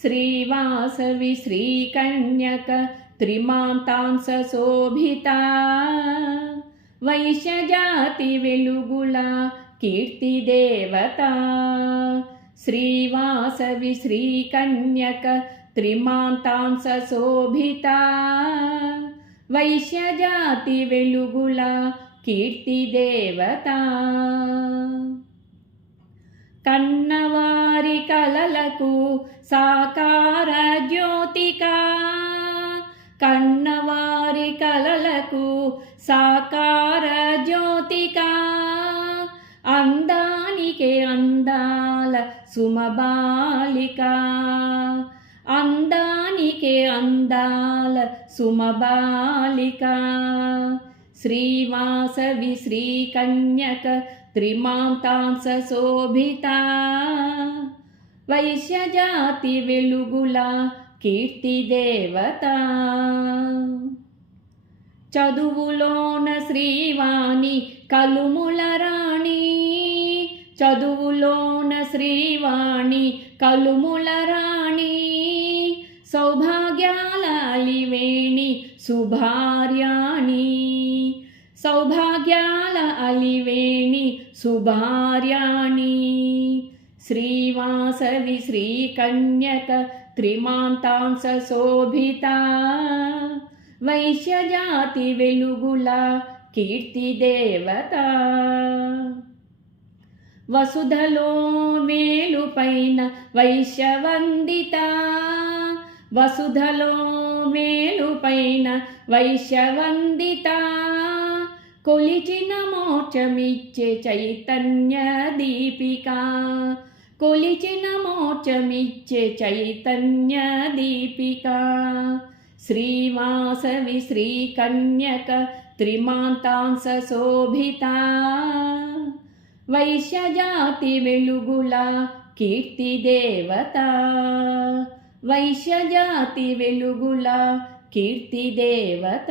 శ్రీవాసవి శ్రీకన్యక త్రిమాంతాంస శోభిత వైశ్యజాతి వెలుగుల కీర్తి దేవత శ్రీవాసవి శ్రీకన్యక కీర్తి శోభిత కన్నవారి కలలకు సాకార జ్యోతిక. కన్నవారి కలలకు సాకార జ్యోతిక. అందానికే అందాల సుమబాలిక. అందానికే అందాల సుమబాలిక. శ్రీవాసవి శ్రీకన్యక త్రిమాంతాంస శోభిత వైశ్యజాతి వెలుగుల కీర్తి దేవత. చదువులోన శ్రీవాణి కలుముల రాణి. చదువులోన శ్రీవాణి కలుముల రాణి. సౌభాగ్యాల సుభార్యాణి. సౌభాగ్యాల అలివేణి శుభార్యాణి శ్రీవాసవి శ్రీకన్యక త్రిమాంతాంస శోభిత. వైశ్యజాతి వెలుగుల కీర్తి దేవత. వసుధలో మేలుపైన వైశ్యవందిత. వసుధలో మేలుపైన వైశ్యవందిత. కొలిచిన మోక్షమిచ్చే చైతన్య దీపిక కొలిచిన మోక్షమిచ్చే చైతన్య దీపిక శ్రీవాసవి శ్రీకన్యక త్రిమాంతాంస శోభిత వైశ్యజాతి వెలుగుల కీర్తి దేవత వైశ్యజాతి వెలుగుల కీర్తి దేవత